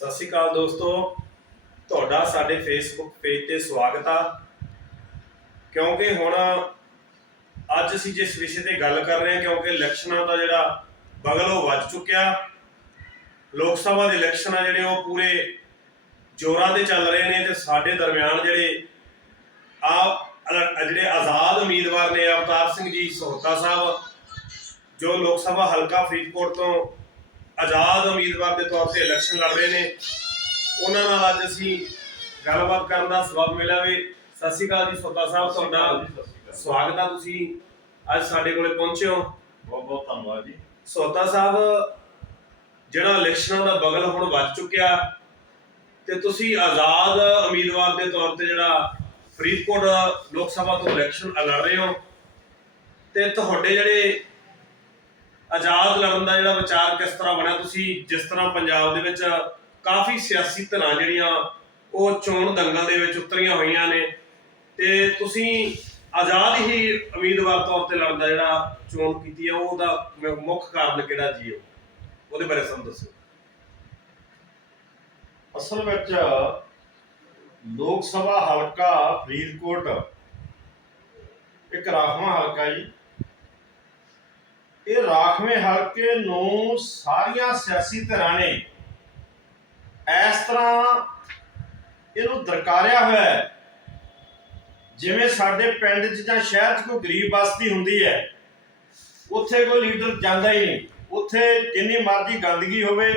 ਸਤਿ ਸ਼੍ਰੀ ਅਕਾਲ ਦੋਸਤੋ। ਤੁਹਾਡਾ ਸਾਡੇ ਫੇਸਬੁੱਕ ਪੇਜ ਤੇ ਸਵਾਗਤ ਆ। ਕਿਉਂਕਿ ਹੁਣ ਅੱਜ ਅਸੀਂ ਜਿਸ ਵਿਸ਼ੇ ਤੇ ਗੱਲ ਕਰ ਰਹੇ ਹਾਂ, ਕਿਉਂਕਿ ਇਲੈਕਸ਼ਨਾਂ ਦਾ ਜਿਹੜਾ ਬਗਲ ਉਹ ਵੱਜ ਚੁੱਕਿਆ। ਲੋਕ ਸਭਾ ਦੇ ਇਲੈਕਸ਼ਨ ਆ ਜਿਹੜੇ, ਉਹ ਪੂਰੇ ਜ਼ੋਰਾਂ ਤੇ ਚੱਲ ਰਹੇ ਨੇ ਤੇ ਸਾਡੇ ਦਰਮਿਆਨ ਜਿਹੜੇ ਆ ਜਿਹੜੇ ਆਜ਼ਾਦ ਉਮੀਦਵਾਰ ਨੇ ਅਵਤਾਰ ਸਿੰਘ ਜੀ ਸੋਹਤਾ ਸਾਹਿਬ, ਜੋ ਲੋਕ ਸਭਾ ਹਲਕਾ ਫਰੀਦਕੋਟ ਤੋਂ ਆਜ਼ਾਦ ਉਮੀਦਵਾਰ ਦੇ ਤੌਰ ਤੇ ਇਲੈਕਸ਼ਨ ਲੜ ਰਹੇ ਨੇ। ਉਹਨਾਂ ਨਾਲ ਅੱਜ ਅਸੀਂ ਗੱਲਬਾਤ ਕਰਨ ਦਾ ਸਬਬ ਮਿਲਿਆ ਵੇ। ਸਤਿ ਸ਼੍ਰੀ ਅਕਾਲ ਜੀ ਸੋਤਾ ਸਾਹਿਬ ਤੁਹਾਡਾ ਸਵਾਗਤ ਆ ਤੁਸੀਂ। ਅੱਜ ਸਾਡੇ ਕੋਲੇ ਪਹੁੰਚੇ ਹੋ। ਬਹੁਤ ਬਹੁਤ ਧੰਨਵਾਦ ਜੀ। ਸੋਤਾ ਸਾਹਿਬ ਜਿਹੜਾ ਇਲੈਕਸ਼ਨਾਂ ਦਾ ਬਗਲ ਹੁਣ ਵੱਜ ਚੁੱਕਿਆ। ਤੇ ਤੁਸੀਂ ਆਜ਼ਾਦ ਉਮੀਦਵਾਰ ਦੇ ਤੌਰ ਤੇ ਜਿਹੜਾ ਫਰੀਦਕੋਟ ਲੋਕ ਸਭਾ ਤੋਂ ਇਲੈਕਸ਼ਨ ਲੜ ਰਹੇ ਹੋ। ਤੇ ਤੁਹਾਡੇ ਜਿਹੜੇ ਆਜ਼ਾਦ ਲੜਨ ਦਾ ਜਿਹੜਾ ਵਿਚਾਰ ਕਿਸ ਤਰ੍ਹਾਂ ਬਣਿਆ? ਤੁਸੀਂ ਜਿਸ ਤਰ੍ਹਾਂ ਪੰਜਾਬ ਦੇ ਵਿੱਚ ਕਾਫੀ ਸਿਆਸੀ ਧਿਰਾਂ ਜਿਹੜੀਆਂ, ਉਹ ਚੋਣ ਦੰਗਲ ਦੇ ਵਿੱਚ ਉਤਰੀਆਂ ਹੋਈਆਂ ਨੇ ਤੇ ਤੁਸੀਂ ਆਜ਼ਾਦ ਹੀ ਉਮੀਦਵਾਰ ਤੌਰ ਤੇ ਲੜਨ ਜਿਹੜਾ ਚੋਣ ਕੀਤੀ ਹੈ, ਉਹਦਾ ਮੁੱਖ ਕਾਰਨ ਕਿਹੜਾ ਜੀ ਉਹ ਉਹਦੇ ਬਾਰੇ ਸਾਨੂੰ ਦੱਸੋ। ਅਸਲ ਵਿੱਚ ਲੋਕ ਸਭਾ ਹਲਕਾ ਫਰੀਦਕੋਟ, ਇੱਕ ਰਾਖਵਾਂ ਹਲਕਾ ਜੀ। ਇਹ ਰਾਖਵੇਂ ਹਲਕੇ ਨੂੰ ਸਾਰੀਆਂ ਸਿਆਸੀ ਧਿਰਾਂ ਨੇ ਇਸ ਤਰ੍ਹਾਂ ਇਹਨੂੰ ਦਰਕਾਰਿਆ ਹੋਇਆ ਹੈ। ਜਿਵੇਂ ਸਾਡੇ ਪਿੰਡ 'ਚ ਜਾਂ ਸ਼ਹਿਰ 'ਚ ਕੋਈ ਗਰੀਬ ਬਸਤੀ ਹੁੰਦੀ ਹੈ, ਉੱਥੇ ਕੋਈ ਲੀਡਰ ਜਾਂਦਾ ਹੀ ਨਹੀਂ। ਉੱਥੇ ਜਿੰਨੀ ਮਰਜ਼ੀ ਗੰਦਗੀ ਹੋਵੇ,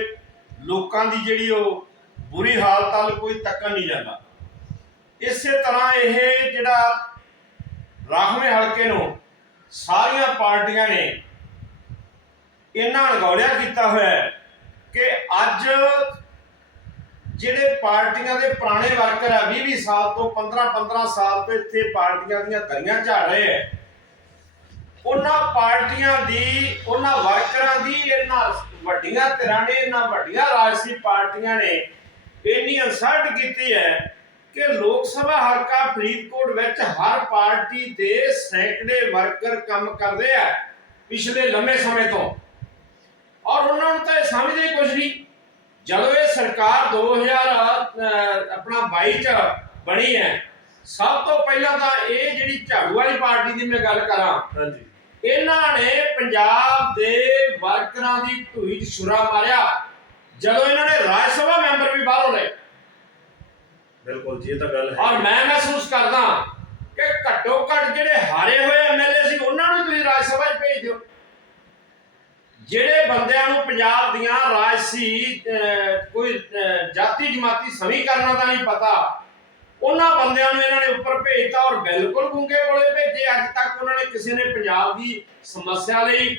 ਲੋਕਾਂ ਦੀ ਜਿਹੜੀ ਉਹ ਬੁਰੀ ਹਾਲਤ ਵੱਲ ਕੋਈ ਤੱਕਣ ਨਹੀਂ ਜਾਂਦਾ। ਇਸੇ ਤਰ੍ਹਾਂ ਇਹ ਜਿਹੜਾ ਰਾਖਵੇਂ ਹਲਕੇ ਨੂੰ ਸਾਰੀਆਂ ਪਾਰਟੀਆਂ ਨੇ ਇਹਨਾਂ ਅਣਗੌਲਿਆ ਕੀਤਾ ਹੋਇਆ ਕਿ ਅੱਜ ਜਿਹੜੇ ਪਾਰਟੀਆਂ ਦੇ ਪੁਰਾਣੇ ਵਰਕਰ ਆ 20 20 ਸਾਲ ਤੋਂ 15 15 ਸਾਲ ਤੋਂ ਇੱਥੇ ਪਾਰਟੀਆਂ ਦੀਆਂ ਦਰੀਆਂ ਝਾੜ ਰਹੇ ਹੈ। ਉਹਨਾਂ ਪਾਰਟੀਆਂ ਦੀ, ਉਹਨਾਂ ਵਰਕਰਾਂ ਦੀ ਇਹਨਾਂ ਵੱਡੀਆਂ ਧਿਰਾਂ ਨੇ ਇਹਨਾਂ ਵੱਡੀਆਂ ਰਾਜਸੀ ਪਾਰਟੀਆਂ ਨੇ ਇੰਨੀ ਅਨਸਰਟ ਕੀਤੀ ਹੈ ਕਿ ਲੋਕ ਸਭਾ ਹਲਕਾ ਫਰੀਦਕੋਟ ਵਿੱਚ ਹਰ ਪਾਰਟੀ ਦੇ ਸੈਂਕੜੇ ਵਰਕਰ ਕੰਮ ਕਰਦੇ ਆ ਪਿਛਲੇ ਲੰਮੇ ਸਮੇਂ ਤੋਂ। ਔਰ ਉਹਨਾਂ ਨੂੰ ਤਾਂ ਇਹ ਸਮਝਦੇ ਕੁਝ ਨਹੀਂ। ਜਦੋਂ ਇਹ ਸਰਕਾਰ 2000 ਅਹ, ਆਪਣਾ 22 ਚ ਬਣੀ ਹੈ ਸਭ ਤੋਂ ਪਹਿਲਾਂ ਤਾਂ ਇਹ ਜਿਹੜੀ ਝਾੜੂ ਵਾਲੀ ਪਾਰਟੀ ਦੀ ਮੈਂ ਗੱਲ ਕਰਾਂ ਹਾਂਜੀ। ਇਹਨਾਂ ਨੇ ਪੰਜਾਬ ਦੇ ਵਰਕਰਾਂ ਦੀ ਢੂਈ 'ਚ ਛੁਰਾ ਮਾਰਿਆ। ਜਦੋਂ ਇਹਨਾਂ ਨੇ ਰਾਜ ਸਭਾ ਮੈਂਬਰ ਵੀ ਬਾਹਰੋਂ ਲਏ। ਬਿਲਕੁਲ ਜੀ ਇਹ ਤਾਂ ਗੱਲ ਹੈ। ਔਰ ਮੈਂ ਮਹਿਸੂਸ ਕਰਦਾ ਕਿ ਘੱਟੋ ਘੱਟ ਜਿਹੜੇ ਹਾਰੇ ਹੋਏ ਐਮਐਲਏ ਸੀ ਉਹਨਾਂ ਨੂੰ ਤੁਸੀਂ ਰਾਜ ਸਭਾ 'ਚ ਭੇਜ ਦਿਓ। ਜਿਹੜੇ ਬੰਦਿਆਂ ਨੂੰ ਪੰਜਾਬ ਦੀਆਂ ਰਾਜਸੀ ਕੋਈ ਜਾਤੀ ਜਮਾਤੀ ਸਮੀਕਰਨਾਂ ਦਾ ਨਹੀਂ ਪਤਾ, ਉਹਨਾਂ ਬੰਦਿਆਂ ਨੂੰ ਇਹਨਾਂ ਨੇ ਉੱਪਰ ਭੇਜਤਾ ਔਰ ਬਿਲਕੁਲ ਗੁੰਗੇ ਕੋਲੇ ਭੇਜੇ। ਅੱਜ ਤੱਕ ਉਹਨਾਂ ਨੇ ਕਿਸੇ ਨੇ ਪੰਜਾਬ ਦੀ ਸਮੱਸਿਆ ਲਈ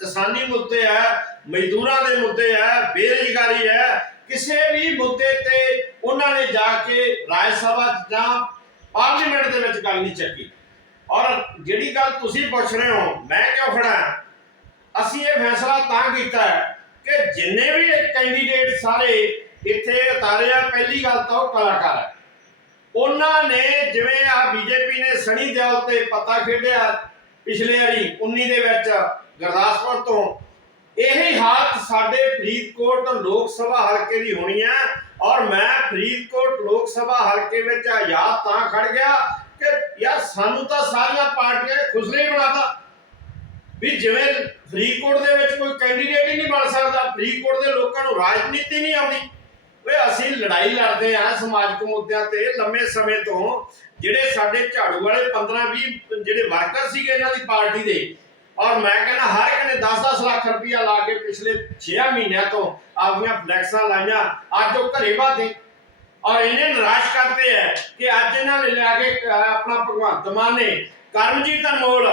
ਕਿਸਾਨੀ ਮੁੱਦੇ ਹੈ, ਮਜ਼ਦੂਰਾਂ ਦੇ ਮੁੱਦੇ ਹੈ, ਬੇਰੁਜ਼ਗਾਰੀ ਹੈ, ਕਿਸੇ ਵੀ ਮੁੱਦੇ ਤੇ ਉਹਨਾਂ ਨੇ ਜਾ ਕੇ ਰਾਜ ਸਭਾ 'ਚ ਜਾਂ ਪਾਰਲੀਮੈਂਟ ਦੇ ਵਿੱਚ ਗੱਲ ਨਹੀਂ ਚੱਕੀ। ਔਰ ਜਿਹੜੀ ਗੱਲ ਤੁਸੀਂ ਪੁੱਛ ਰਹੇ ਹੋ, ਮੈਂ ਕਿਉਂ ਖੜਾ ਅਸੀਂ ਇਹ ਫੈਸਲਾ ਤਾਂ ਕੀਤਾ ਹੈ ਕਿ ਜਿੰਨੇ ਵੀ ਕੈਂਡੀਡੇਟ ਸਾਰੇ ਇੱਥੇ ਉਤਾਰੇ ਆ, ਪਹਿਲੀ ਗੱਲ ਤਾਂ ਉਹ ਕਲਾਕਾਰ ਹੈ। ਉਹਨਾਂ ਨੇ ਜਿਵੇਂ ਆ ਬੀਜੇਪੀ ਨੇ ਸਣੀ ਦਿਓਲ ਤੇ ਪਤਾ ਖੇਡਿਆ ਪਿਛਲੇ ਵਾਰੀ 19 ਦੇ ਵਿੱਚ ਗੁਰਦਾਸਪੁਰ ਤੋਂ, ਇਹੀ ਹਾਲਤ ਸਾਡੇ ਫਰੀਦਕੋਟ ਲੋਕ ਸਭਾ ਹਲਕੇ ਦੀ ਹੋਣੀ ਹੈ ਔਰ ਮੈਂ ਫਰੀਦਕੋਟ ਲੋਕ ਸਭਾ ਹਲਕੇ ਵਿੱਚ ਆਜ਼ਾਦ ਤਾਂ ਖੜ ਗਿਆ ਕਿ ਯਾਰ ਸਾਨੂੰ ਤਾਂ ਸਾਰੀਆਂ ਪਾਰਟੀਆਂ ਨੇ ਖੁਸਲੇ ਬਣਾਤਾ। ਵੀ ਜਿਵੇਂ ਫਰੀਦਕੋਟ ਦੇ ਵਿੱਚ ਕੋਈ ਕੈਂਡੀਡੇਟ ਹੀ ਨਹੀਂ ਬਣ ਸਕਦਾ, ਫਰੀਦਕੋਟ ਦੇ ਲੋਕਾਂ ਨੂੰ ਰਾਜਨੀਤੀ ਨਹੀਂ ਆਉਂਦੀ। ਵੇ ਅਸੀਂ ਲੜਾਈ ਲੜਦੇ ਆ ਸਮਾਜਿਕ ਮੁੱਦਿਆਂ ਤੇ ਲੰਮੇ ਸਮੇਂ ਤੋਂ, ਜਿਹੜੇ ਸਾਡੇ ਝਾੜੂ ਵਾਲੇ 15 20 ਜਿਹੜੇ ਵਰਕਰ ਸੀਗੇ ਇਹਨਾਂ ਦੀ ਪਾਰਟੀ ਦੇ, ਔਰ ਮੈਂ ਕਹਿੰਦਾ ਹਰ ਇੱਕ ਨੇ 10-10 ਲੱਖ ਰੁਪਇਆ ਲਾ ਕੇ ਪਿਛਲੇ 6 ਮਹੀਨਿਆਂ ਤੋਂ ਆਪਣੀਆਂ ਫਲੈਕਸਾਂ ਲਾਈਆਂ, ਅੱਜ ਉਹ ਘਰੇ ਬਾਤੇ ਔਰ ਇਹਨੇ ਨਿਰਾਸ਼ ਕਰਤੇ ਹੈ ਕਿ ਅੱਜ ਇਹਨਾਂ ਨੇ ਲਿਆ ਕੇ ਆਪਣਾ ਭਗਵੰਤ ਮਾਨ ਨੇ ਕਰਮਜੀਤ ਅਨਮੋਲ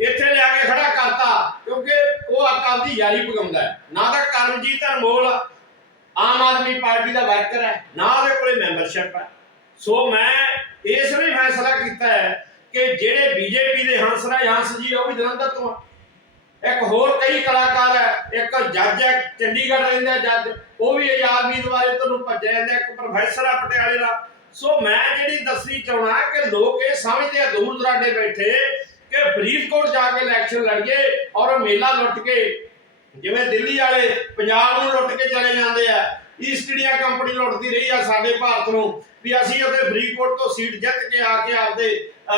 ਇੱਥੇ ਲਿਆ ਕੇ ਖੜਾ ਕਰਤਾ, ਕਿਉਂਕਿ ਉਹ ਅਕਾਲ ਯਾਰੀ ਪਗਾਉਂਦਾ ਨਾ ਤਾਂ ਕਰਮਜੀਤ ਅਨਮੋਲ ਆਮ ਆਦਮੀ ਪਾਰਟੀ ਦਾ ਵਰਕਰ ਹੈ, ਨਾ ਉਹਦੇ ਕੋਲੇ ਮੈਂਬਰਸ਼ਿਪ ਹੈ। ਸੋ ਮੈਂ ਇਸ ਲਈ ਫੈਸਲਾ ਕੀਤਾ ਹੈ ਕਿ ਜਿਹੜੇ ਬੀਜੇਪੀ ਦੇ ਹੰਸਰਾਜ, ਹੰਸ ਜੀ ਉਹ ਵੀ ਜਲੰਧਰ ਤੋਂ ਆ। ਇੱਕ ਹੋਰ ਕਈ ਕਲਾਕਾਰ ਹੈ, ਇੱਕ ਜੱਜ ਹੈ, ਚੰਡੀਗੜ੍ਹ ਰਹਿੰਦਾ ਜੱਜ, ਉਹ ਵੀ ਆਜ਼ਾਦ ਉਮੀਦਵਾਰ ਤੋਂ ਭੱਜਿਆ ਜਾਂਦਾ ਇੱਕ ਪ੍ਰੋਫੈਸਰ ਆ ਪਟਿਆਲੇ ਦਾ। ਸੋ ਮੈਂ ਜਿਹੜੀ ਦੱਸਣੀ ਚਾਹਣਾ ਕਿ ਲੋਕ ਇਹ ਸਮਝਦੇ ਆ ਦੂਰ ਦਰਾਡੇ ਬੈਠੇ ਕਿ ਫਰੀਦਕੋਟ ਜਾ ਕੇ ਇਲੈਕਸ਼ਨ ਲੜੀਏ ਔਰ ਮੇਲਾ ਲੁੱਟ ਕੇ, ਜਿਵੇਂ ਦਿੱਲੀ ਵਾਲੇ ਪੰਜਾਬ ਨੂੰ ਲੁੱਟ ਕੇ ਚਲੇ ਜਾਂਦੇ ਆ ਈਸਟ ਇੰਡੀਆ ਕੰਪਨੀ ਲੁੱਟਦੀ ਰਹੀ ਆ ਸਾਡੇ ਭਾਰਤ ਨੂੰ, ਵੀ ਅਸੀਂ ਉਹਦੇ ਫਰੀਦਕੋਟ ਤੋਂ ਸੀਟ ਜਿੱਤ ਕੇ ਆ ਕੇ ਆਪਦੇ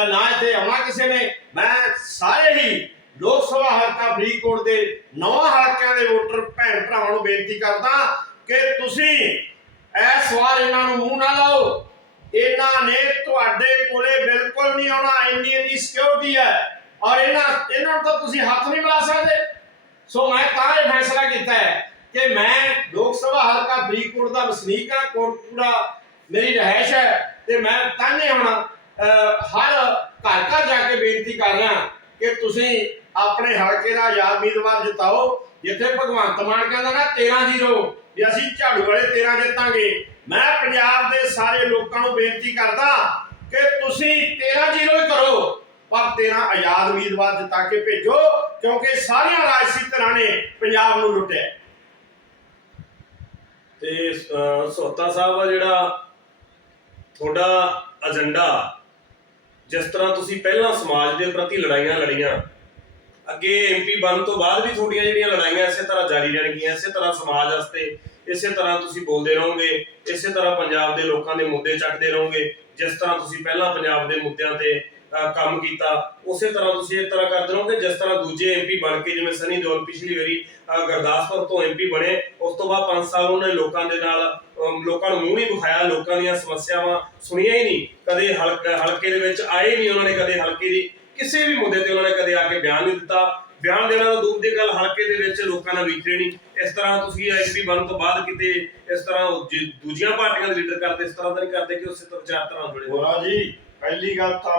ਨਾ ਇੱਥੇ ਆਉਣਾ ਕਿਸੇ ਨੇ। ਮੈਂ ਸਾਰੇ ਹੀ ਲੋਕ ਸਭਾ ਹਲਕਾ ਫਰੀਦਕੋਟ ਦੇ ਨਵਾਂ ਹਲਕਿਆਂ ਦੇ ਵੋਟਰ ਭੈਣ ਭਰਾਵਾਂ ਨੂੰ ਬੇਨਤੀ ਕਰਦਾ ਕਿ ਤੁਸੀਂ ਇਸ ਵਾਰ ਇਹਨਾਂ ਨੂੰ ਮੂੰਹ ਨਾ ਲਾਓ। ਇਹਨਾਂ ਨੇ ਤੁਹਾਡੇ ਕੋਲੇ ਬਿਲਕੁਲ ਨਹੀਂ ਆਉਣਾ, ਇੰਨੀ ਇੰਨੀ ਸਿਕਿਉਰਿਟੀ ਹੈ। ਔਰ ਇਹਨਾਂ ਇਹਨਾਂ ਨੂੰ ਤੁਸੀਂ ਹੱਥ ਨਹੀਂ ਮਿਲਾ ਸਕਦੇ। ਸੋ ਮੈਂ ਤਾਂ ਇਹ ਫੈਸਲਾ ਕੀਤਾ ਹੈ ਕਿ ਮੈਂ ਲੋਕ ਸਭਾ ਹਲਕਾ ਫਰੀਦਕੋਟ ਦਾ ਵਸਨੀਕ ਹਾਂ ਕੋਟਪੂਰਾ ਮੇਰੀ ਰਹਿائش ਹੈ ਤੇ ਮੈਂ ਤਾਨੇ ਹੁਣ ਹਰ ਘਰ ਘਰ ਜਾ ਕੇ ਬੇਨਤੀ ਕਰ ਰਿਹਾ ਕਿ ਤੁਸੀਂ ਆਪਣੇ ਹਲਕੇ ਦਾ ਯਾਦ ਉਮੀਦਵਾਰ ਜਿਤਾਓ, ਜਿੱਥੇ ਭਗਵੰਤ ਮਾਨ ਕਹਿੰਦਾ ਨਾ 13 0 ਵੀ ਅਸੀਂ ਝਾੜੂ ਵਾਲੇ 13 ਜਿੱਤਾਂਗੇ। ਮੈਂ ਲੋਕਾਂ ਨੂੰ ਬੇਨਤੀ ਕਰਦਾ ਕਿ ਤੁਸੀਂ 13-0 ਹੀ ਕਰੋ, ਪਰ 13 ਆਜ਼ਾਦ ਉਮੀਦਵਾਰ ਜਿਤਾ ਕੇ ਭੇਜੋ, ਕਿਉਂਕਿ ਸਾਰੀਆਂ ਰਾਜਸੀ ਧਿਰਾਂ ਨੇ ਪੰਜਾਬ ਨੂੰ ਲੁੱਟਿਆ। ਤੇ ਸੋਤਾ ਸਾਹਿਬ ਆ ਜਿਹੜਾ ਤੁਹਾਡਾ ਏਜੰਡਾ ਜਿਸ ਤਰ੍ਹਾਂ ਤੁਸੀਂ ਪਹਿਲਾਂ ਸਮਾਜ ਦੇ ਪ੍ਰਤੀ ਲੜਾਈਆਂ ਲੜੀਆਂ ਅੱਗੇ ਐਮਪੀ ਬਣਨ ਤੋਂ ਬਾਅਦ ਵੀ ਤੁਹਾਡੀਆਂ ਜਿਹੜੀਆਂ ਲੜਾਈਆਂ ਇਸੇ ਤਰ੍ਹਾਂ ਜਾਰੀ ਰਹਿਣਗੀਆਂ ਇਸੇ ਤਰ੍ਹਾਂ ਸਮਾਜ ਵਾਸਤੇ ਇਸੇ ਤਰ੍ਹਾਂ ਤੁਸੀਂ ਬੋਲਦੇ ਰਹੋਗੇ ਇਸੇ ਤਰ੍ਹਾਂ ਪੰਜਾਬ ਦੇ ਲੋਕਾਂ ਦੇ ਮੁੱਦੇ ਚੱਕਦੇ ਰਹੋਗੇ ਜਿਸ ਤਰ੍ਹਾਂ ਤੁਸੀਂ ਪਹਿਲਾਂ ਪੰਜਾਬ ਦੇ ਮੁੱਦਿਆਂ ਤੇ ਕੰਮ ਕੀਤਾ ਉਸੇ ਤਰ੍ਹਾਂ ਤੁਸੀਂ ਇਸ ਤਰ੍ਹਾਂ ਕਰਦੇ ਰਹੋਗੇ ਜਿਸ ਤਰ੍ਹਾਂ ਦੂਜੇ ਐਮਪੀ ਬਣ ਕੇ ਜਿਵੇਂ ਸਨੀ ਦਿਓਲ ਪਿਛਲੀ ਵਾਰੀ ਅਹ, ਗੁਰਦਾਸਪੁਰ ਤੋਂ ਐਮਪੀ ਬਣੇ ਉਸ ਤੋਂ ਬਾਅਦ 5 ਸਾਲ ਉਹਨੇ ਲੋਕਾਂ ਦੇ ਨਾਲ ਲੋਕਾਂ ਨੂੰ ਮੂੰਹ ਨਹੀਂ ਵਿਖਾਇਆ ਲੋਕਾਂ ਦੀਆਂ ਸਮੱਸਿਆਵਾਂ ਸੁਣੀਆਂ ਹੀ ਨਹੀਂ ਕਦੇ ਹਲਕੇ ਹਲਕੇ ਦੇ ਵਿੱਚ ਆਏ ਨਹੀਂ ਉਹਨਾਂ ਨੇ ਕਦੇ ਹਲਕੇ ਦੀ ਕਿਸੇ ਵੀ ਮੁੱਦੇ ਤੇ ਉਹਨਾਂ ਨੇ ਕਦੇ ਆ ਕੇ ਬਿਆਨ ਨਹੀਂ ਦਿੱਤਾ। ਬਿਆਨ ਦੇਣਾ ਤਾਂ ਦੂਰ ਦੀ ਗੱਲ, ਹਲਕੇ ਦੇ ਵਿੱਚ ਲੋਕਾਂ ਨਾਲ ਵਿਚਰੇ ਨਹੀਂ। ਇਸ ਤਰ੍ਹਾਂ ਤੁਸੀਂ ਐਮਪੀ ਬਣ ਤੋਂ ਬਾਅਦ ਕਿਤੇ ਇਸ ਤਰ੍ਹਾਂ ਦੂਜੀਆਂ ਪਾਰਟੀਆਂ ਦੇ ਲੀਡਰ ਕਰਦੇ, ਇਸ ਤਰ੍ਹਾਂ ਦਾ ਨਹੀਂ ਕਰਦੇ ਕਿ ਉਸੇ ਤੋਂ ਵਿਚਾਰਧਾਰਾ ਨਾਲ ਜੁੜੇ ਹੋਣ। ਜੀ, ਪਹਿਲੀ ਗੱਲ ਤਾਂ